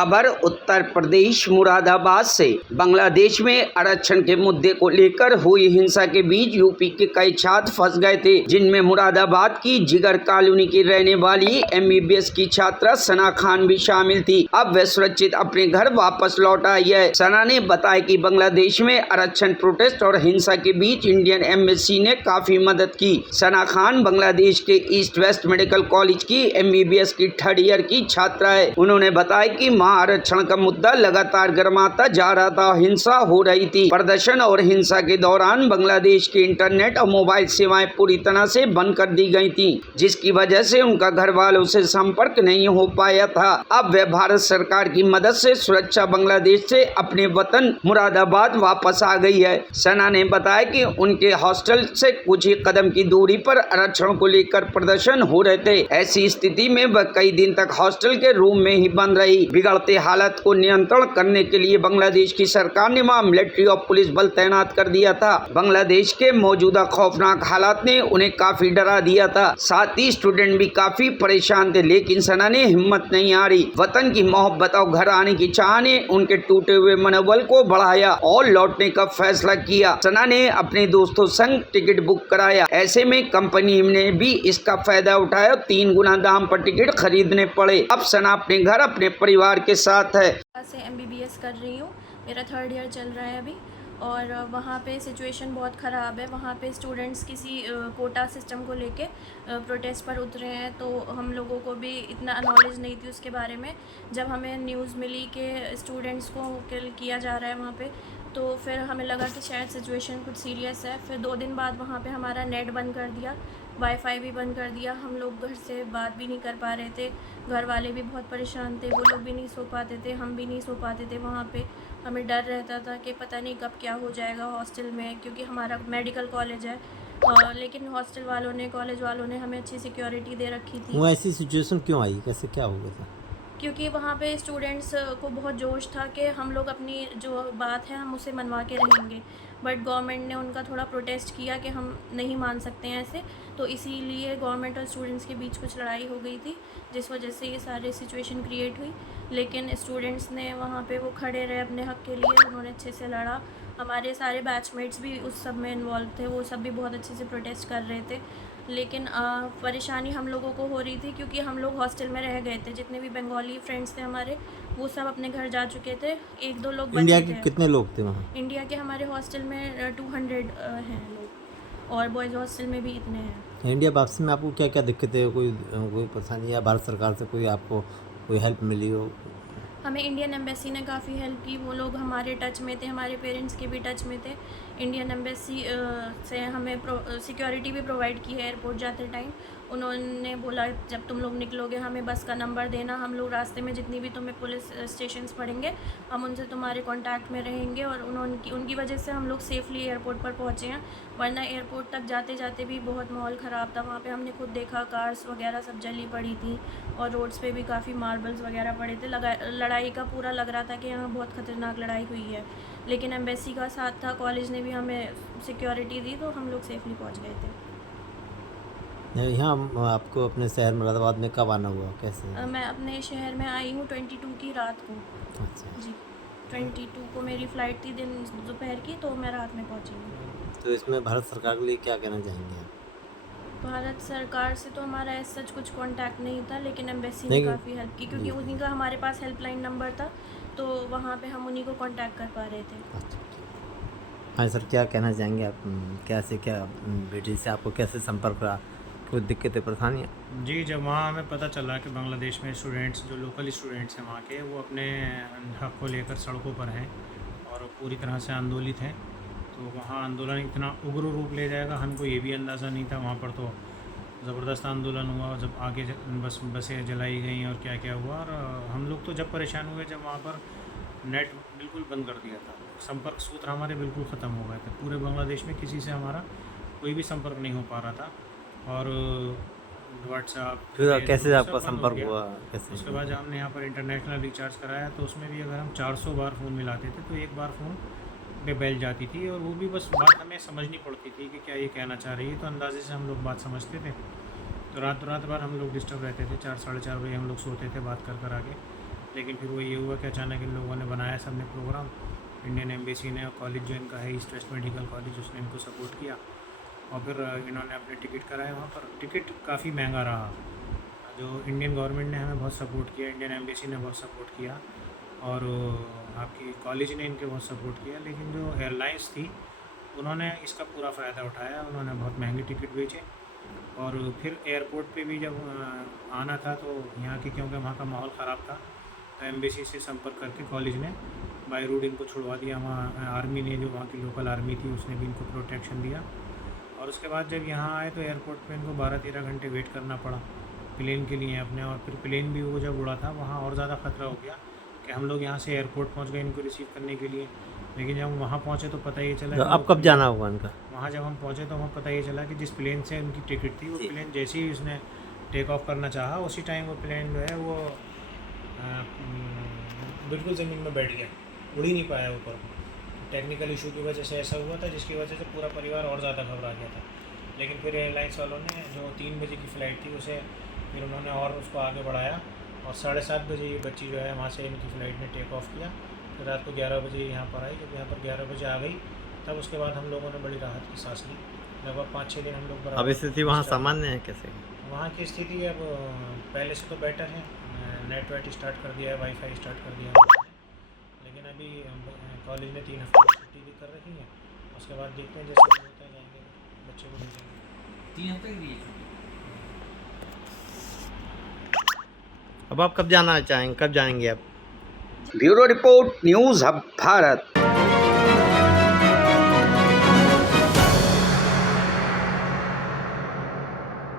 खबर उत्तर प्रदेश मुरादाबाद से। बांग्लादेश में आरक्षण के मुद्दे को लेकर हुई हिंसा के बीच यूपी के कई छात्र फंस गए थे, जिनमें मुरादाबाद की जिगर कॉलोनी की रहने वाली MBBS की छात्रा सना खान भी शामिल थी। अब वह सुरक्षित अपने घर वापस लौट आई है। सना ने बताया कि बांग्लादेश में आरक्षण प्रोटेस्ट और हिंसा के बीच इंडियन एम्बेसी ने काफी मदद की। सना खान बांग्लादेश के ईस्ट वेस्ट मेडिकल कॉलेज की MBBS की 3rd ईयर की छात्रा है। उन्होंने बताया कि वहाँ आरक्षण का मुद्दा लगातार गर्माता जा रहा था, हिंसा हो रही थी। प्रदर्शन और हिंसा के दौरान बांग्लादेश के इंटरनेट और मोबाइल सेवाएं पूरी तरह से बंद कर दी गई थी, जिसकी वजह से उनका घर वालों से संपर्क नहीं हो पाया था। अब वह भारत सरकार की मदद से सुरक्षा बांग्लादेश से अपने वतन मुरादाबाद वापस आ गई है। सना ने बताया कि उनके हॉस्टल से कुछ ही कदम की दूरी पर आरक्षण को लेकर प्रदर्शन हो रहे थे। ऐसी स्थिति में वह कई दिन तक हॉस्टल के रूम में ही बंद रही। बिगड़ते हालात को नियंत्रण करने के लिए बांग्लादेश की सरकार ने वहाँ मिलिट्री और पुलिस बल तैनात कर दिया था। बांग्लादेश के मौजूदा खौफनाक हालात ने उन्हें काफी डरा दिया था। साथ ही स्टूडेंट भी काफी परेशान थे, लेकिन सना ने हिम्मत नहीं हारी। वतन की मोहब्बत और घर आने की चाह ने उनके टूटे हुए मनोबल को बढ़ाया और लौटने का फैसला किया। सना ने अपने दोस्तों संग टिकट बुक कराया। ऐसे में कंपनी ने भी इसका फायदा उठाया, 3 गुना दाम पर टिकट खरीदने पड़े। अब सना अपने घर अपने परिवार के साथ है। से MBBS कर रही हूँ, मेरा 3rd ईयर चल रहा है अभी, और वहाँ पे सिचुएशन बहुत ख़राब है। वहाँ पे स्टूडेंट्स किसी कोटा सिस्टम को लेके प्रोटेस्ट पर उतरे हैं, तो हम लोगों को भी इतना नॉलेज नहीं थी उसके बारे में। जब हमें न्यूज़ मिली कि स्टूडेंट्स को किल किया जा रहा है वहाँ पे, तो फिर हमें लगा कि शायद सिचुएशन कुछ सीरियस है। फिर 2 दिन बाद वहाँ पे हमारा नेट बंद कर दिया, वाईफाई भी बंद कर दिया। हम लोग घर से बात भी नहीं कर पा रहे थे, घर वाले भी बहुत परेशान थे, वो लोग भी नहीं सो पाते थे, हम भी नहीं सो पाते थे। वहाँ पे हमें डर रहता था कि पता नहीं कब क्या हो जाएगा हॉस्टल में, क्योंकि हमारा मेडिकल कॉलेज है। लेकिन हॉस्टल वालों ने, कॉलेज वालों ने हमें अच्छी सिक्योरिटी दे रखी थी। वो ऐसी सिचुएशन क्यों आई, कैसे क्या हो गया था? क्योंकि वहाँ पे स्टूडेंट्स को बहुत जोश था कि हम लोग अपनी जो बात है हम उसे मनवा के रहेंगे, बट गवर्नमेंट ने उनका थोड़ा प्रोटेस्ट किया कि हम नहीं मान सकते हैं ऐसे, तो इसीलिए गवर्नमेंट और स्टूडेंट्स के बीच कुछ लड़ाई हो गई थी, जिस वजह से ये सारे सिचुएशन क्रिएट हुई। लेकिन स्टूडेंट्स ने वहाँ पे वो खड़े रहे अपने हक़ के लिए, उन्होंने अच्छे से लड़ा। हमारे सारे बैचमेट्स भी उस सब में इन्वॉल्व थे, वो सब भी बहुत अच्छे से प्रोटेस्ट कर रहे थे। लेकिन परेशानी हम लोगों को हो रही थी क्योंकि हम लोग हॉस्टल में रह गए थे। जितने भी बंगाली फ्रेंड्स थे हमारे, वो सब अपने घर जा चुके थे। 1-2 लोग बचे थे। इंडिया के कितने लोग थे वहाँ? इंडिया के हमारे हॉस्टल में 200 हैं लोग, और बॉयज़ हॉस्टल में भी इतने हैं। इंडिया वापसी में आपको क्या क्या दिक्कतें, कोई परेशानी या भारत सरकार से कोई आपको कोई हेल्प मिली हो? हमें इंडियन एम्बेसी ने काफ़ी हेल्प की, वो लोग हमारे टच में थे, हमारे पेरेंट्स के भी टच में थे। इंडियन एम्बेसी से हमें सिक्योरिटी भी प्रोवाइड की है एयरपोर्ट जाते टाइम। उन्होंने बोला जब तुम लोग निकलोगे हमें बस का नंबर देना, हम लोग रास्ते में जितनी भी तुम्हें पुलिस स्टेशंस पड़ेंगे हम उनसे तुम्हारे कांटेक्ट में रहेंगे, और उनकी वजह से हम लोग सेफ़ली एयरपोर्ट पर पहुँचे हैं। वरना एयरपोर्ट तक जाते जाते भी बहुत माहौल ख़राब था। वहाँ पे हमने खुद देखा, कार्स वगैरह सब जली पड़ी थी, और रोड्स पे भी काफ़ी मार्बल्स वगैरह पड़े थे। लड़ाई का पूरा लग रहा था कि यहाँ बहुत ख़तरनाक लड़ाई हुई है, लेकिन एम्बेसी का साथ था, कॉलेज ने भी हमें सिक्योरिटी दी, तो हम लोग सेफली पहुँच गए थे। यहाँ आपको अपने शहर मुरादाबाद में कब आना हुआ, कैसे? मैं अपने शहर में आई हूँ 22 की रात को। अच्छा जी, 22 को मेरी फ़्लाइट थी दोपहर की, तो मैं रात में पहुँची हूँ। तो इसमें भारत सरकार के लिए क्या कहना चाहेंगे आप? भारत सरकार से तो हमारा ऐसा सच कुछ कांटेक्ट नहीं था, लेकिन एम्बेसी ने काफ़ी हेल्प की, क्योंकि उन्हीं का हमारे पास हेल्पलाइन नंबर था, तो वहाँ पे हम उन्हीं को कांटेक्ट कर पा रहे थे। अच्छा, हाँ सर, क्या कहना चाहेंगे आप? कैसे क्या बेटी से आपको कैसे संपर्क रहा, कोई दिक्कतें परेशानियाँ? जी, जब वहाँ हमें पता चला कि बांग्लादेश में स्टूडेंट्स, जो लोकल स्टूडेंट्स हैं वहाँ के, वो अपने हक़ को लेकर सड़कों पर हैं और पूरी तरह से आंदोलित हैं, तो वहाँ आंदोलन इतना उग्र रूप ले जाएगा हमको ये भी अंदाज़ा नहीं था। वहाँ पर तो ज़बरदस्त आंदोलन हुआ, जब आगे बसें जलाई गई और क्या क्या हुआ। और हम लोग तो जब परेशान हुए जब वहाँ पर नेट बिल्कुल बंद कर दिया था, संपर्क सूत्र हमारे बिल्कुल ख़त्म हो गए थे। पूरे बांग्लादेश में किसी से हमारा कोई भी संपर्क नहीं हो पा रहा था, और व्हाट्सएप फिर कैसे आपका संपर्क हुआ, कैसे? उसके बाद हमने यहाँ पर इंटरनेशनल रिचार्ज कराया, तो उसमें भी अगर हम 400 बार फ़ोन मिलाते थे तो एक बार फ़ोन पे बैल जाती थी, और वो भी बस बात हमें समझनी पड़ती थी कि क्या ये कहना चाह रही है, तो अंदाजे से हम लोग बात समझते थे। तो रात भर हम लोग डिस्टर्ब रहते थे, 4 साढ़े 4 बजे हम लोग सोते थे बात कर आके। लेकिन फिर वो ये हुआ कि अचानक इन लोगों ने बनाया सबने प्रोग्राम, इंडियन एम्बेसी ने, और कॉलेज जो इनका है ईस्ट वेस्ट मेडिकल कॉलेज, उसने इनको सपोर्ट किया और फिर इन्होंने अपने टिकट कराए वहाँ पर। टिकट काफ़ी महंगा रहा। जो इंडियन गवर्नमेंट ने हमें बहुत सपोर्ट किया, इंडियन एम्बेसी ने बहुत सपोर्ट किया और आपकी कॉलेज ने इनके बहुत सपोर्ट किया, लेकिन जो एयरलाइंस थी उन्होंने इसका पूरा फ़ायदा उठाया। उन्होंने बहुत महंगे टिकट बेचे और फिर एयरपोर्ट पे भी जब आना था तो यहाँ की, क्योंकि वहाँ का माहौल ख़राब था, तो एम्बेसी से संपर्क करके कॉलेज ने बाई रोड इनको छुड़वा दिया। वहाँ आर्मी ने, जो वहाँ की लोकल आर्मी थी, उसने भी इनको प्रोटेक्शन दिया। और उसके बाद जब यहाँ आए तो एयरपोर्ट पे इनको 12-13 घंटे वेट करना पड़ा प्लेन के लिए अपने। और फिर प्लेन भी वो जब उड़ा था वहाँ और ज़्यादा ख़तरा हो गया कि हम लोग यहाँ से एयरपोर्ट पहुँच गए इनको रिसीव करने के लिए, लेकिन जब हम वहाँ पहुँचे तो पता ये चला तो कि अब कब जाना होगा उनका? वहाँ जब हम पहुँचे तो हमें पता ये चला कि जिस प्लेन से उनकी टिकट थी, वो प्लेन जैसे ही उसने टेक ऑफ करना चाहा, उसी टाइम वो प्लेन जो है वो बिल्कुल ज़मीन में बैठ गया, उड़ ही नहीं पाया ऊपर। टेक्निकल इशू की वजह से ऐसा हुआ था, जिसकी वजह से पूरा परिवार और ज़्यादा घबरा गया था। लेकिन फिर एयरलाइंस वालों ने, जो 3 बजे की फ़्लाइट थी, उसे फिर उन्होंने और उसको आगे बढ़ाया और 7:30 बजे ये बच्ची जो है वहाँ से इनकी फ़्लाइट ने टेक ऑफ किया। फिर रात को 11 बजे यहाँ पर आई। जब यहाँ पर 11 बजे आ गई तब उसके बाद हम लोगों ने बड़ी राहत की सांस ली। लगभग 5-6 दिन हम लोग अब बराबर स्थिति वहाँ सामान्य है कैसे? वहाँ की स्थिति अब पहले से तो बेटर है। नेट वेट स्टार्ट कर दिया है, वाईफाई स्टार्ट कर दिया है, लेकिन अभी कॉलेज ने 3 हफ्ते की छुट्टी भी कर रखी है। उसके बाद देखते हैं जैसे भी होता है, जाएंगे बच्चे को भेजेंगे। 3 हफ्ते के लिए छुट्टी। अब आप कब जाना चाहेंगे, कब जाएंगे आप? Bureau report, news hub Bharat.